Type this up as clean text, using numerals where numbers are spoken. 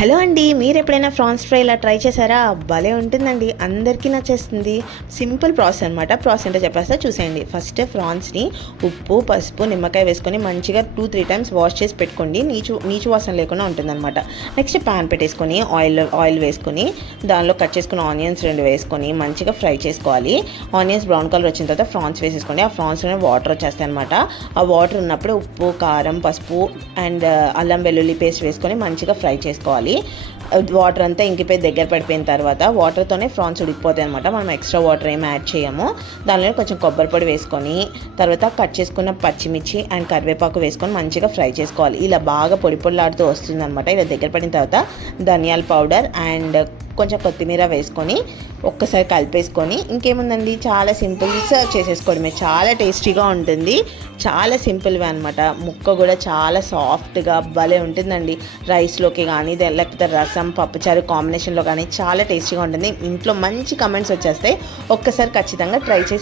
Hello అండి, మీరు ఎప్పుడైనా ఫ్రాన్స్ ఫ్రై ఇలా ట్రై చేశారా? భలే ఉంటుందండి, అందరికీ నచ్చేస్తుంది. సింపుల్ ప్రాసెస్ అనమాట. ప్రాసెస్ అంటే చెప్పేస్తా, చూసేయండి. ఫస్ట్ ఫ్రాన్స్ని ఉప్పు, పసుపు, నిమ్మకాయ వేసుకొని మంచిగా 2-3 టైమ్స్ వాష్ చేసి పెట్టుకోండి. నీచు వాసన లేకుండా ఉంటుందన్నమాట. నెక్స్ట్ ప్యాన్ పెట్టేసుకొని ఆయిల్ వేసుకొని దానిలో కట్ చేసుకున్న ఆనియన్స్ 2 వేసుకొని మంచిగా ఫ్రై చేసుకోవాలి. ఆనియన్స్ బ్రౌన్ కలర్ వచ్చిన తర్వాత ఫ్రాన్స్ వేసేసుకోండి. ఆ ఫ్రాన్స్లోనే వాటర్ వచ్చేస్తాయి అనమాట. ఆ వాటర్ ఉన్నప్పుడు ఉప్పు, కారం, పసుపు అండ్ అల్లం వెల్లుల్లి పేస్ట్ వేసుకొని మంచిగా ఫ్రై చేసుకోవాలి. వాటర్ అంతా ఇంకిపోయి దగ్గర పడిపోయిన తర్వాత వాటర్తోనే ఫ్రాన్స్ ఉడికిపోతాయి అనమాట. మనం ఎక్స్ట్రా వాటర్ ఏమి యాడ్ చేయము. దానిలో కొంచెం కొబ్బరి పొడి వేసుకొని తర్వాత కట్ చేసుకున్న పచ్చిమిర్చి అండ్ కరివేపాకు వేసుకొని మంచిగా ఫ్రై చేసుకోవాలి. ఇలా బాగా పొడి పొడిలాడుతూ వస్తుంది అనమాట. ఇలా దగ్గర పడిన తర్వాత ధనియాల పౌడర్ అండ్ కొంచెం కొత్తిమీర వేసుకొని ఒక్కసారి కలిపేసుకొని ఇంకేముందండి, చాలా సింపుల్ సర్వ్ చేసేసుకోవడమే. చాలా టేస్టీగా ఉంటుంది. చాలా సింపుల్గా అనమాట. ముక్క కూడా చాలా సాఫ్ట్గా భలే ఉంటుందండి. రైస్లోకి కానీ లేకపోతే రసం పప్పుచారు కాంబినేషన్లో కానీ చాలా టేస్టీగా ఉంటుంది. ఇంట్లో మంచి కమెంట్స్ వచ్చేస్తాయి. ఒక్కసారి ఖచ్చితంగా ట్రై చేసి